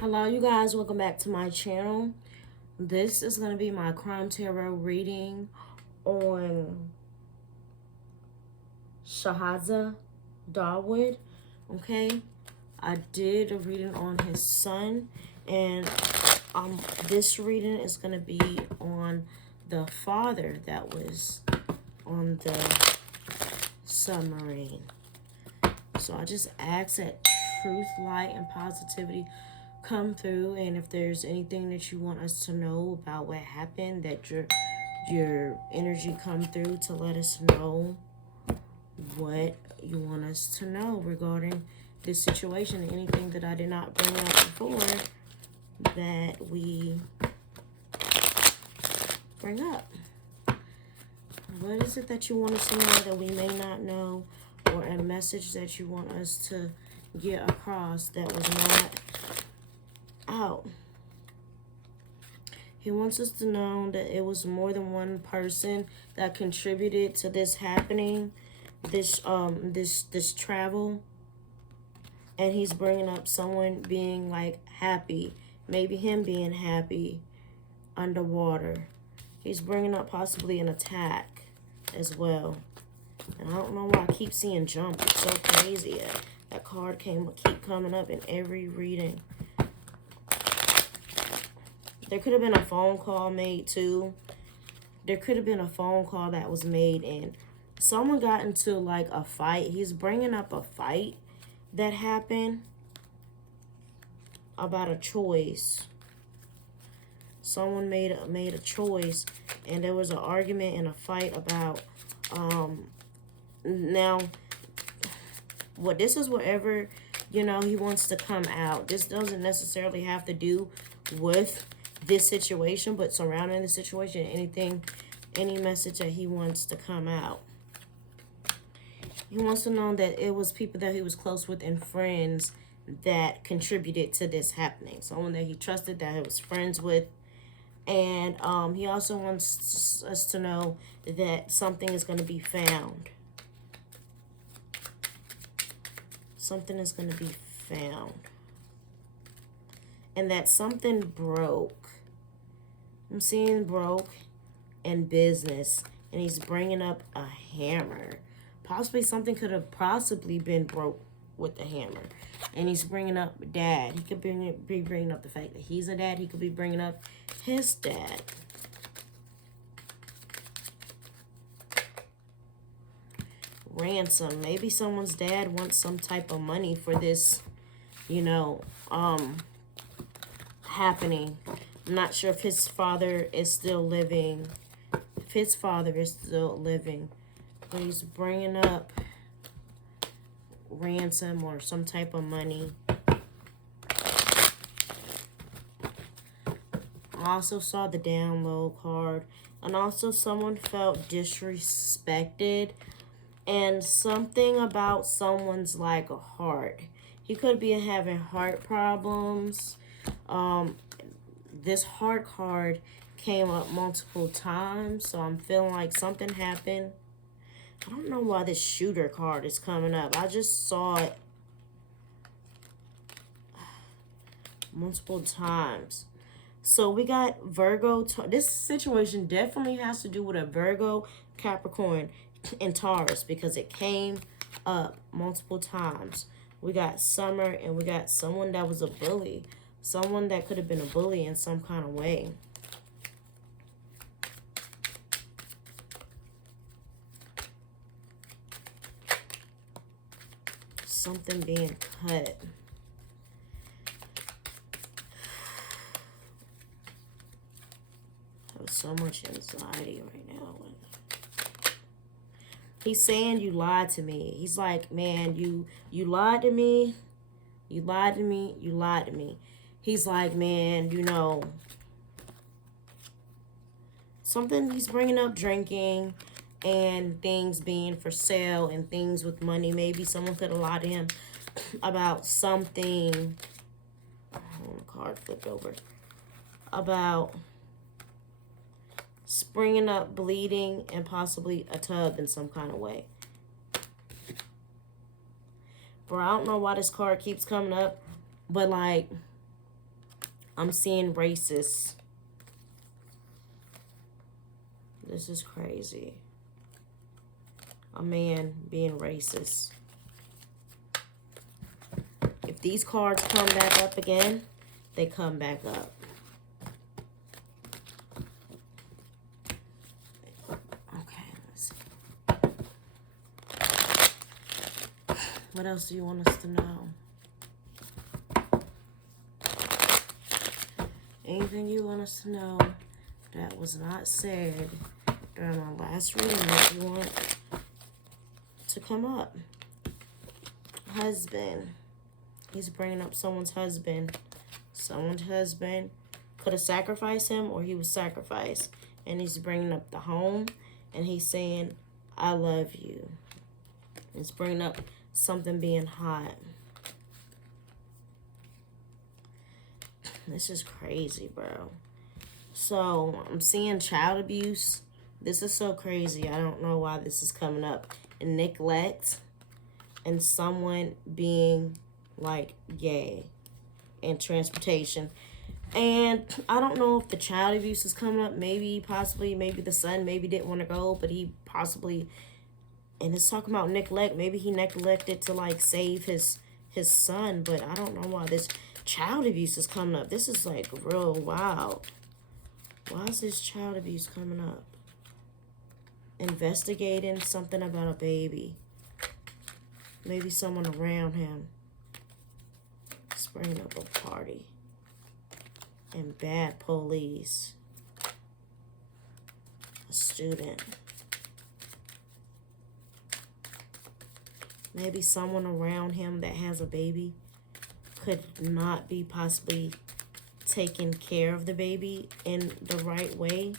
Hello you guys, welcome back to my channel. This is going to be my crime tarot reading on Shahzada Dawood. Okay, I did a reading on his son, and this reading is going to be on the father that was on the submarine. So I just ask that truth, light, and positivity come through, and if there's anything that you want us to know about what happened, that your energy come through to let us know what you want us to know regarding this situation. Anything that I did not bring up before that we bring up. What is it that you want us to know that we may not know, or a message that you want us to get across that was not out? He wants us to know that it was more than one person that contributed to this happening, this travel, and he's bringing up someone being like happy, maybe him being happy underwater. He's bringing up possibly an attack as well. And I don't know why I keep seeing jump. It's so crazy. That card keep coming up in every reading. There could have been a phone call made too. There could have been a phone call that was made and someone got into like a fight. He's bringing up a fight that happened about a choice. Someone made a choice, and there was an argument and a fight about now what this is, whatever, you know, he wants to come out. This doesn't necessarily have to do with this situation, but surrounding the situation, any message that he wants to come out. He wants to know that it was people that he was close with and friends that contributed to this happening. Someone that he trusted, that he was friends with. And he also wants us to know that something is going to be found. Something is going to be found. And that something broke. I'm seeing broke in business. And he's bringing up a hammer. Possibly something could have possibly been broke with the hammer. And he's bringing up dad. He could be bringing up the fact that he's a dad. He could be bringing up his dad. Ransom. Maybe someone's dad wants some type of money for this, you know, happening. I'm not sure if his father is still living. If his father is still living. But he's bringing up ransom or some type of money. I also saw the down low card. And also someone felt disrespected. And something about someone's like a heart. He could be having heart problems. This heart card came up multiple times. So I'm feeling like something happened. I don't know why this shooter card is coming up. I just saw it multiple times. So we got Virgo. This situation definitely has to do with a Virgo, Capricorn, and Taurus, because it came up multiple times. We got Summer, and we got someone that was a bully. Someone that could have been a bully in some kind of way. Something being cut. I have so much anxiety right now. He's saying you lied to me. He's like, man, you lied to me. You lied to me. You lied to me. He's like, man, you know, something. He's bringing up drinking and things being for sale and things with money. Maybe someone could have lied to him about something. Oh, the card flipped over. About springing up, bleeding, and possibly a tub in some kind of way. Bro, I don't know why this card keeps coming up, but like I'm seeing racist. This is crazy. A man being racist. If these cards come back up again, they come back up. Okay, let's see. What else do you want us to know? Anything you want us to know that was not said during my last reading that you want to come up? Husband. He's bringing up someone's husband. Someone's husband could have sacrificed him, or he was sacrificed. And he's bringing up the home, and he's saying, I love you. He's bringing up something being hot. This is crazy, bro. So, I'm seeing child abuse. This is so crazy. I don't know why this is coming up. And neglect. And someone being, like, gay. And transportation. And I don't know if the child abuse is coming up. Maybe, possibly, maybe the son maybe didn't want to go. But he possibly... And it's talking about neglect. Maybe he neglected to, like, save his son. But I don't know why this... child abuse is coming up. This is like real wild. Why is this child abuse coming up? Investigating something about a baby. Maybe someone around him. It's bringing up a party. And bad police. A student. Maybe someone around him that has a baby could not be possibly taking care of the baby in the right way.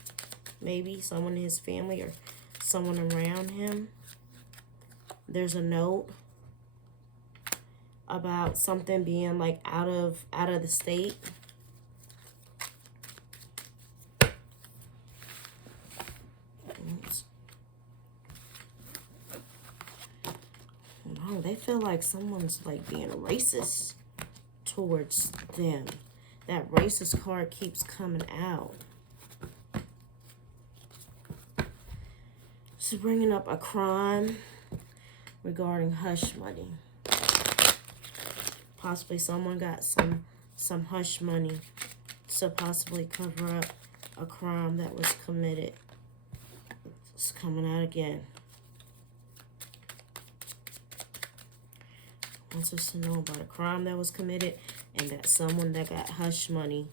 Maybe someone in his family or someone around him. There's a note about something being like out of the state. No, they feel like someone's like being racist towards them. That racist card keeps coming out. This is bringing up a crime regarding hush money. Possibly someone got some hush money to possibly cover up a crime that was committed. It's coming out again. Wants us to know about a crime that was committed and that someone that got hush money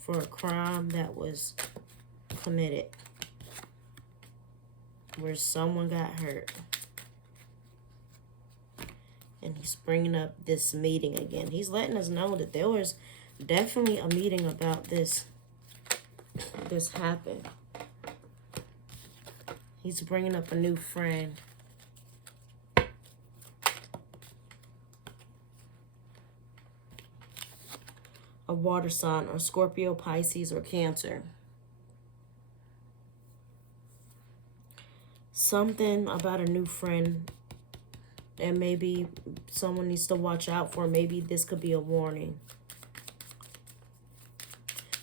for a crime that was committed where someone got hurt. And he's bringing up this meeting again. He's letting us know that there was definitely a meeting about this happened. He's bringing up a new friend. A water sign, or Scorpio, Pisces, or Cancer. Something about a new friend that maybe someone needs to watch out for. Maybe this could be a warning.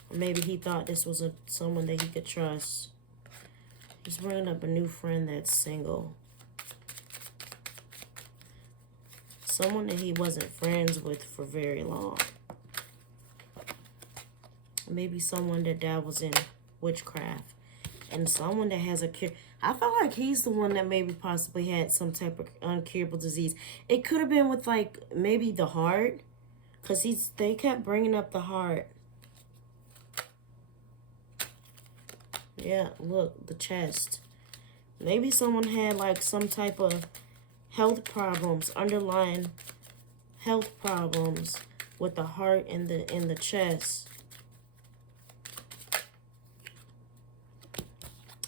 Or maybe he thought this was someone that he could trust. He's bringing up a new friend that's single. Someone that he wasn't friends with for very long. Maybe someone that dabbles in witchcraft. And someone that has a cure. I feel like he's the one that maybe possibly had some type of uncurable disease. It could have been with, like, maybe the heart. Because they kept bringing up the heart. Yeah, look, the chest. Maybe someone had, like, some type of health problems. Underlying health problems with the heart and the chest.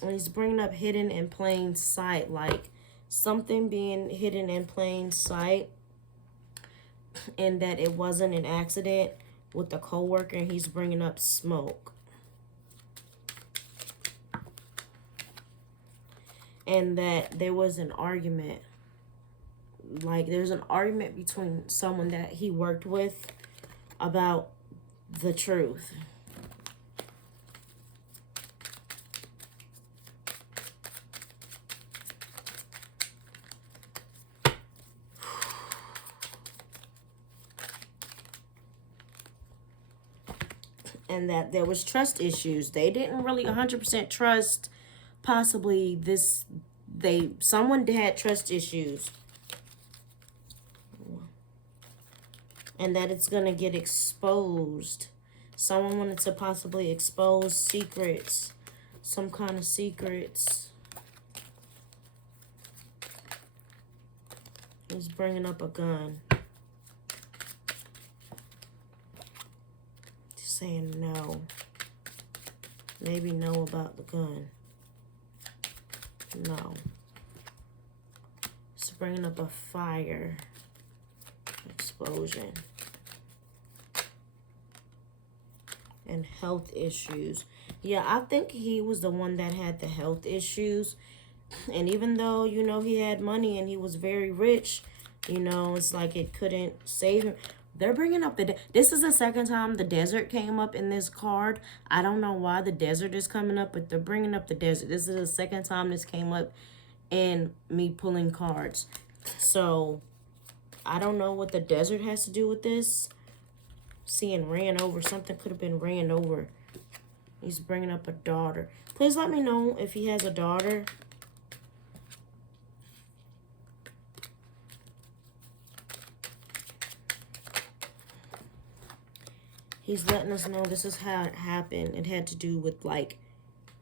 And he's bringing up hidden in plain sight, like something being hidden in plain sight, and that it wasn't an accident with a coworker. And he's bringing up smoke, and that there was an argument. Like there's an argument between someone that he worked with about the truth. And that there was trust issues. They didn't really 100% trust possibly this. Someone had trust issues. And that it's going to get exposed. Someone wanted to possibly expose secrets. Some kind of secrets. He's bringing up a gun. Saying no. Maybe no about the gun. No. It's bringing up a fire. Explosion. And health issues. Yeah, I think he was the one that had the health issues. And even though, you know, he had money and he was very rich, you know, it's like it couldn't save him. They're bringing up this is the second time the desert came up in this card. I don't know why the desert is coming up, but they're bringing up the desert. This is the second time this came up in me pulling cards. So, I don't know what the desert has to do with this. Seeing ran over. Something could have been ran over. He's bringing up a daughter. Please let me know if he has a daughter. He's letting us know this is how it happened. It had to do with, like,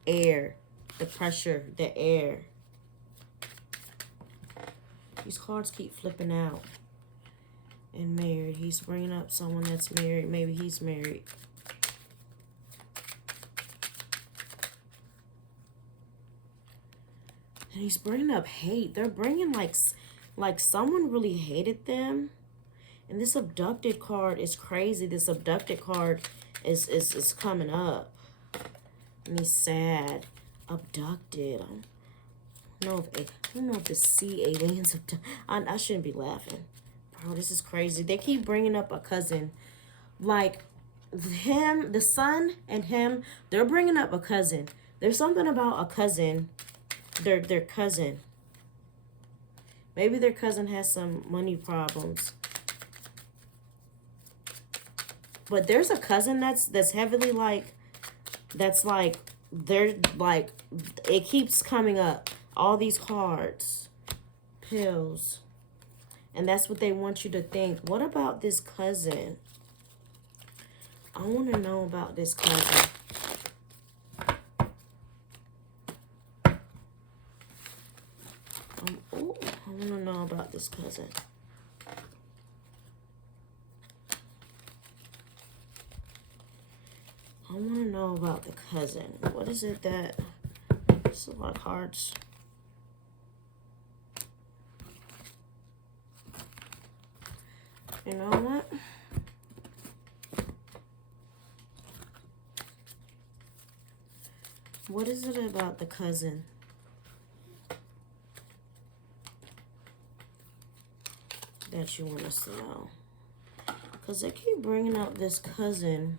air. The pressure, the air. These cards keep flipping out. And married. He's bringing up someone that's married. Maybe he's married. And he's bringing up hate. They're bringing, like someone really hated them. And this abducted card is crazy. This abducted card is coming up. And he's sad. Abducted. I don't know if the sea aliens I shouldn't be laughing. Bro, this is crazy. They keep bringing up a cousin. Like, him, the son and him, they're bringing up a cousin. There's something about a cousin. Their cousin. Maybe their cousin has some money problems. But there's a cousin that's heavily they're like, it keeps coming up. All these cards. Pills. And that's what they want you to think. What about this cousin? I want to know about this cousin. I want to know about this cousin. I want to know about the cousin. What is it that... It's a lot of cards. You know what? What is it about the cousin? That you want us to know? Because they keep bringing up this cousin.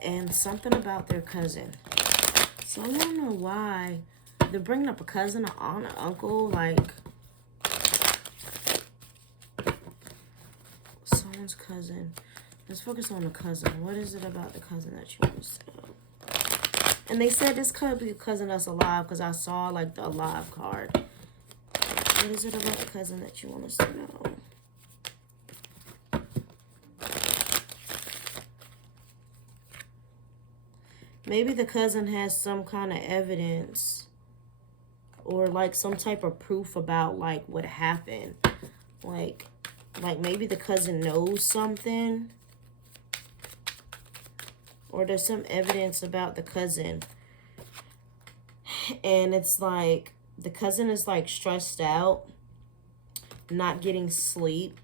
And something about their cousin. So I don't know why they're bringing up a cousin, an aunt, an uncle, like someone's cousin. Let's focus on the cousin. What is it about the cousin that you want us to know? And they said this could be a cousin that's alive because I saw like the alive card. What is it about the cousin that you want us to know? Maybe the cousin has some kind of evidence or like some type of proof about like what happened. Like maybe the cousin knows something. Or there's some evidence about the cousin. And it's like the cousin is like stressed out, not getting sleep,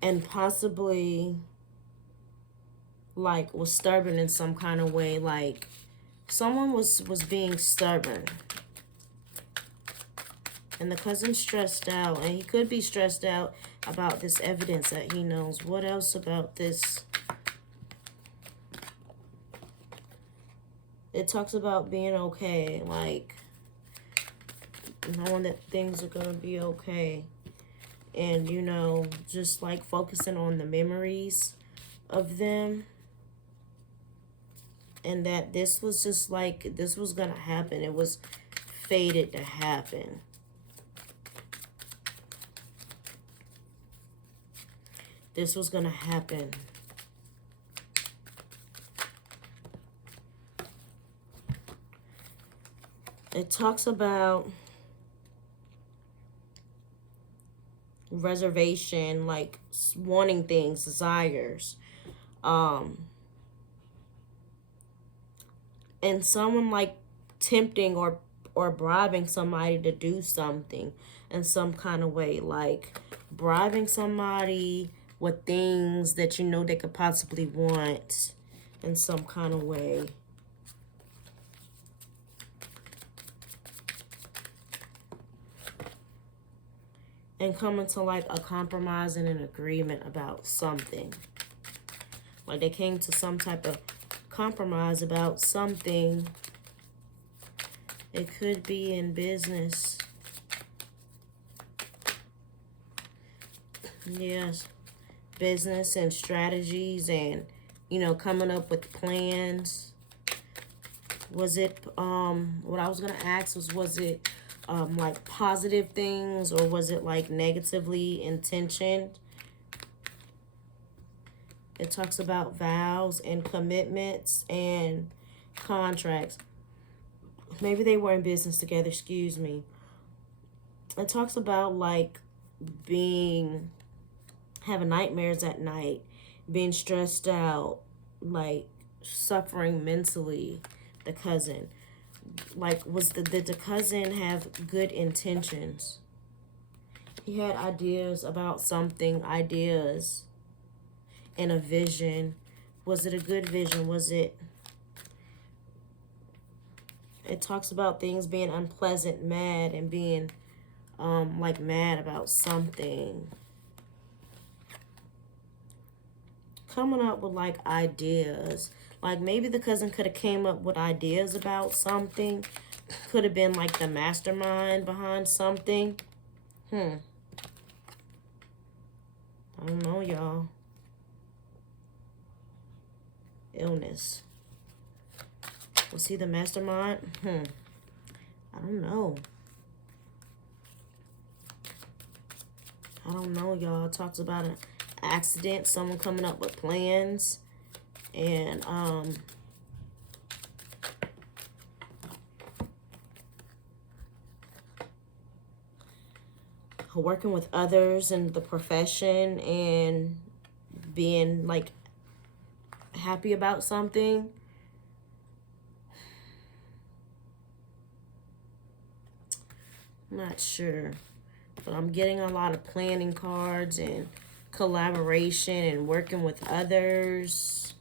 and possibly like was stubborn in some kind of way. Like someone was being stubborn. And the cousin's stressed out. And he could be stressed out about this evidence that he knows. What else about this? It talks about being okay. Like, knowing that things are going to be okay. And, you know, just like focusing on the memories of them. And that this was just like, this was going to happen. It was fated to happen. This was going to happen. It talks about reservation, like wanting things, desires. And someone like tempting or bribing somebody to do something in some kind of way. Like bribing somebody with things that you know they could possibly want in some kind of way. And coming to like a compromise and an agreement about something. Like they came to some type of compromise about something. It could be in business. Yes. Business and strategies and, you know, coming up with plans. Was it, what I was going to ask was it like positive things, or was it like negatively intentioned? It talks about vows and commitments and contracts. Maybe they were in business together, excuse me. It talks about like having nightmares at night, being stressed out, like suffering mentally, the cousin. Like, did the cousin have good intentions? He had ideas about something, ideas and a vision. Was it a good vision? Was it... It talks about things being unpleasant, mad, and being like mad about something. Coming up with like ideas. Like maybe the cousin could have came up with ideas about something. Could have been like the mastermind behind something. I don't know, y'all. Illness. Was he the mastermind? I don't know. I don't know, y'all. It talks about an accident, someone coming up with plans, and working with others in the profession and being like happy about something. I'm not sure, but I'm getting a lot of planning cards and collaboration and working with others.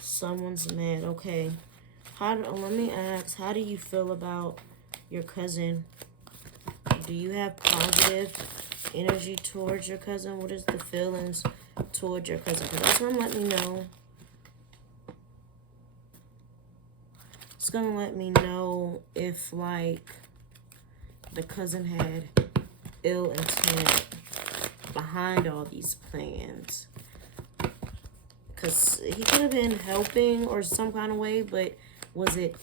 Someone's mad. Okay. Let me ask, how do you feel about your cousin? Do you have positive energy towards your cousin? What is the feelings towards your cousin? Because that's going to let me know. It's going to let me know if, like, the cousin had ill intent behind all these plans. Because he could have been helping or some kind of way, but was it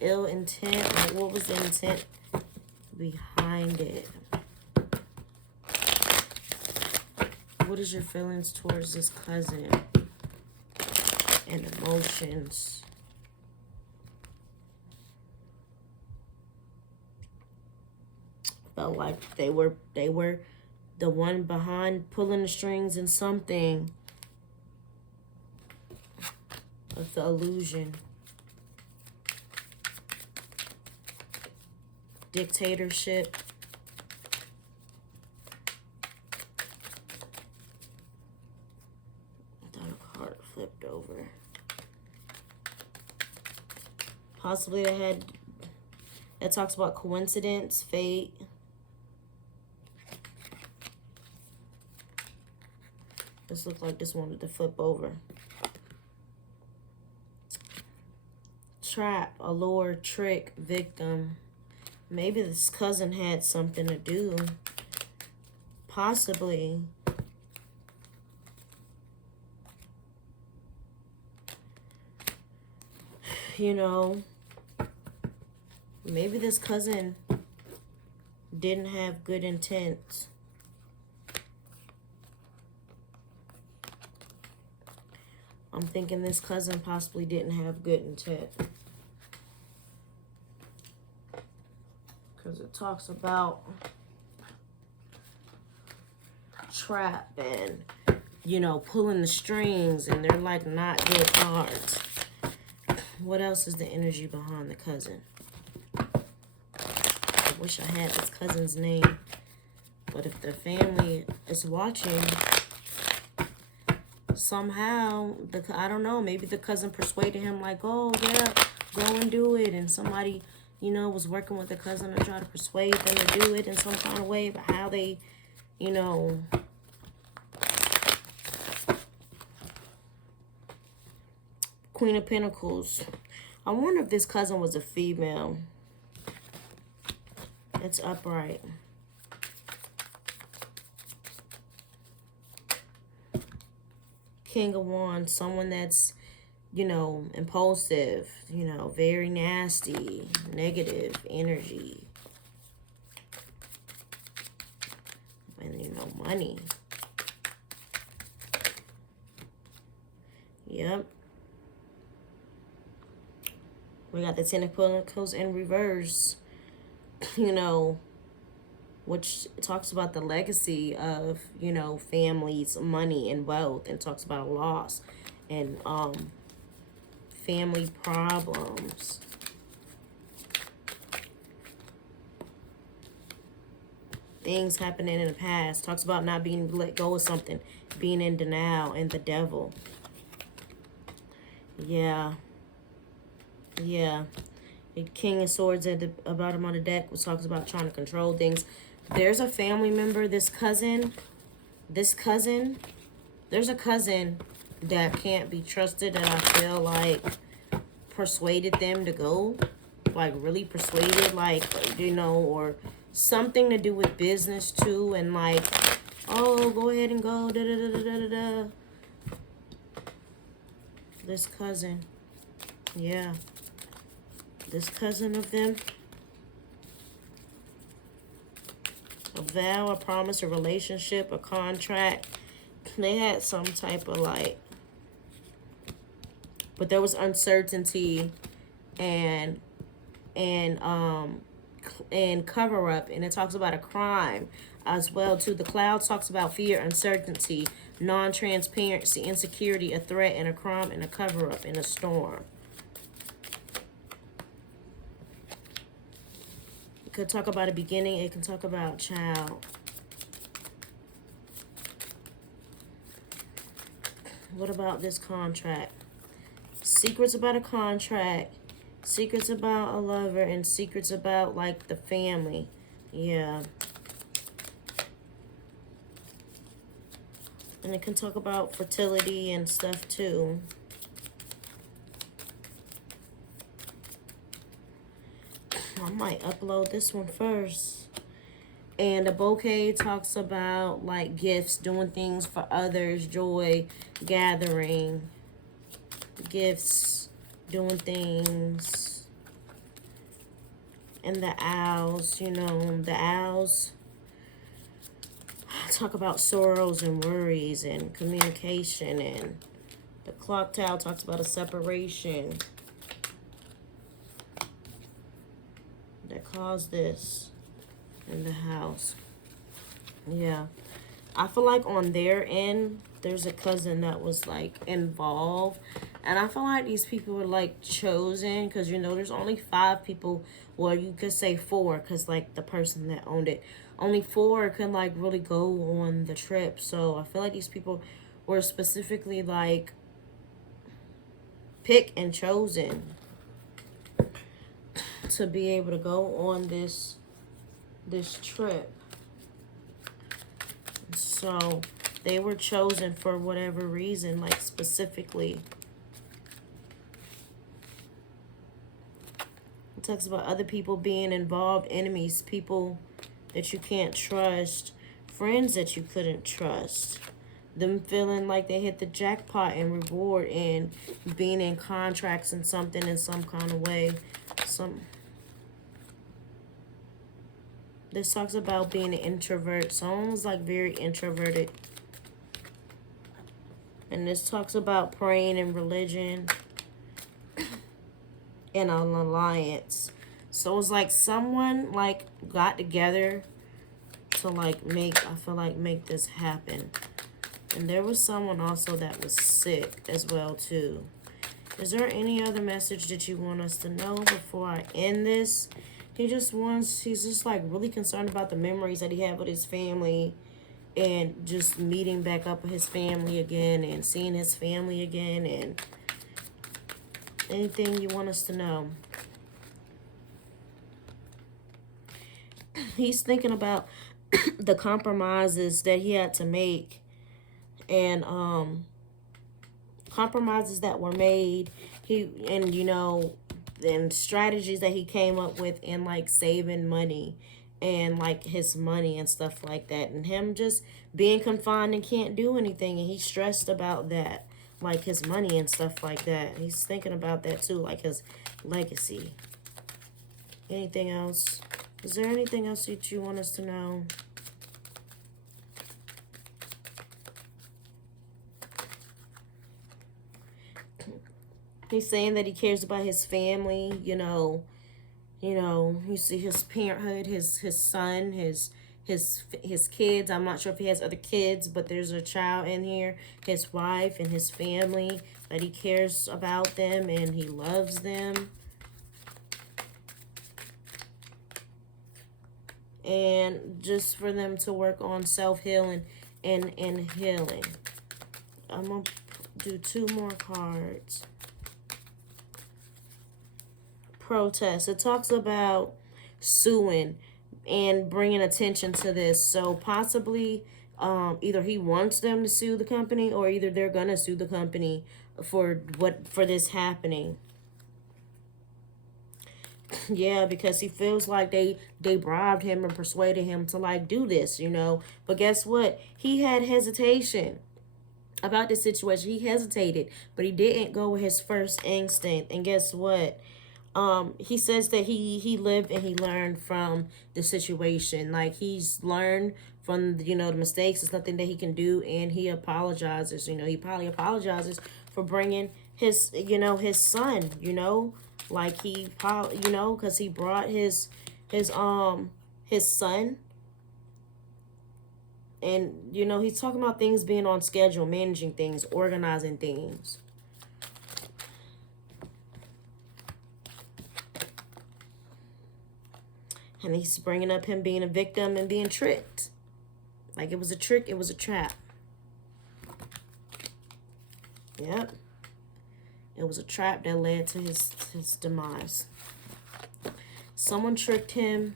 ill intent? Or what was the intent behind it? What is your feelings towards this cousin and emotions? Felt like they were the one behind pulling the strings in something of the illusion. Dictatorship. I thought a card flipped over. Possibly that talks about coincidence, fate. This looks like this wanted to flip over. Trap, allure, trick, victim. Maybe this cousin had something to do. Possibly. You know, maybe this cousin didn't have good intent. I'm thinking this cousin possibly didn't have good intent. Because it talks about trap and, you know, pulling the strings, and they're like not good cards. What else is the energy behind the cousin? I wish I had this cousin's name. But if the family is watching, somehow, I don't know, maybe the cousin persuaded him like, oh, yeah, go and do it. And somebody, you know, was working with the cousin and trying to persuade them to do it in some kind of way. But how they, you know... Queen of Pentacles. I wonder if this cousin was a female. It's upright. King of Wands. Someone that's, you know, impulsive. You know, very nasty. Negative energy. And, you know, money. Yep. We got the Ten of Pentacles in reverse, you know, which talks about the legacy of, you know, families, money, and wealth, and talks about a loss and family problems. Things happening in the past. Talks about not being let go of something, being in denial, and the devil. Yeah. Yeah, the King of Swords at the bottom of the deck, which talks about trying to control things. There's a family member, there's a cousin that can't be trusted, that I feel like persuaded them to go, like really persuaded, like, you know, or something to do with business too, and like, oh, go ahead and go, da da da da da da. This cousin, yeah. This cousin of them. A vow, a promise, a relationship, a contract. They had some type of like... But there was uncertainty and cover up. And it talks about a crime as well too. The clouds talks about fear, uncertainty, non-transparency, insecurity, a threat, and a crime, and a cover up, and a storm. Could talk about a beginning. It can talk about child. What about this contract? Secrets about a contract. Secrets about a lover. And secrets about, like, the family. Yeah. And it can talk about fertility and stuff, too. I might upload this one first. And the bouquet talks about like gifts, doing things for others, joy, gathering, gifts, doing things. And the owls, you know, the owls talk about sorrows and worries and communication. And the clock tower talks about a separation that caused this in the house. Yeah. I feel like on their end, there's a cousin that was like involved. And I feel like these people were like chosen because, you know, there's only 5 people. Well, you could say 4 because like the person that owned it. Only 4 could like really go on the trip. So I feel like these people were specifically like picked and chosen. to be able to go on this trip. So they were chosen for whatever reason, like specifically. It talks about other people being involved, enemies, people that you can't trust, friends that you couldn't trust. Them feeling like they hit the jackpot and reward, and being in contracts and something in some kind of way. This talks about being an introvert. Someone's like very introverted. And this talks about praying and religion and an alliance. So it's like someone like got together to like make this happen. And there was someone also that was sick as well too. Is there any other message that you want us to know before I end this? He's just like really concerned about the memories that he had with his family, and just meeting back up with his family again and seeing his family again, and anything you want us to know. He's thinking about the compromises that he had to make, and compromises that were made, and strategies that he came up with in like saving money and like his money and stuff like that, and him just being confined and can't do anything, and he's stressed about that, like his money and stuff like that. He's thinking about that too, like his legacy. Anything else? Is there anything else that you want us to know? He's saying that he cares about his family, you see his parenthood, his son, his kids. I'm not sure if he has other kids, but there's a child in here, his wife and his family, that he cares about them and he loves them. And just for them to work on self-healing and healing. I'm going to do 2 more cards. Protest. It talks about suing and bringing attention to this. So possibly either he wants them to sue the company, or either they're going to sue the company for this happening. Yeah, because he feels like they bribed him and persuaded him to like do this, But guess what? He had hesitation about this situation. He hesitated, but he didn't go with his first instinct. And guess what? He says that he lived and he learned from the situation. Like he's learned from the mistakes. It's nothing that he can do, and he apologizes. He probably apologizes for bringing his his son. Like he because he brought his son. And he's talking about things being on schedule, managing things, organizing things. And he's bringing up him being a victim and being tricked. Like it was a trick, it was a trap. Yep. It was a trap that led to his demise. Someone tricked him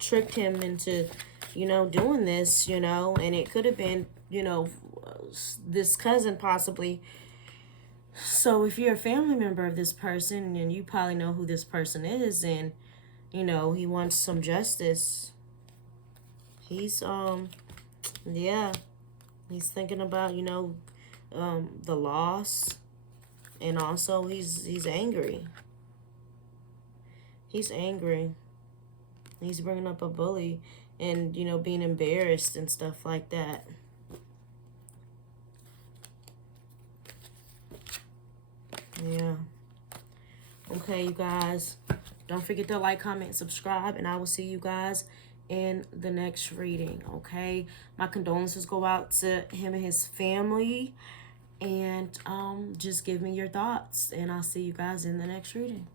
into, doing this, and it could have been, this cousin possibly. So if you're a family member of this person, and you probably know who this person is, and he wants some justice. He's he's thinking about the loss, and also he's angry. He's angry. He's bringing up a bully, and being embarrassed and stuff like that. Yeah. Okay, you guys. Don't forget to like, comment, subscribe, and I will see you guys in the next reading, okay? My condolences go out to him and his family, and just give me your thoughts, and I'll see you guys in the next reading.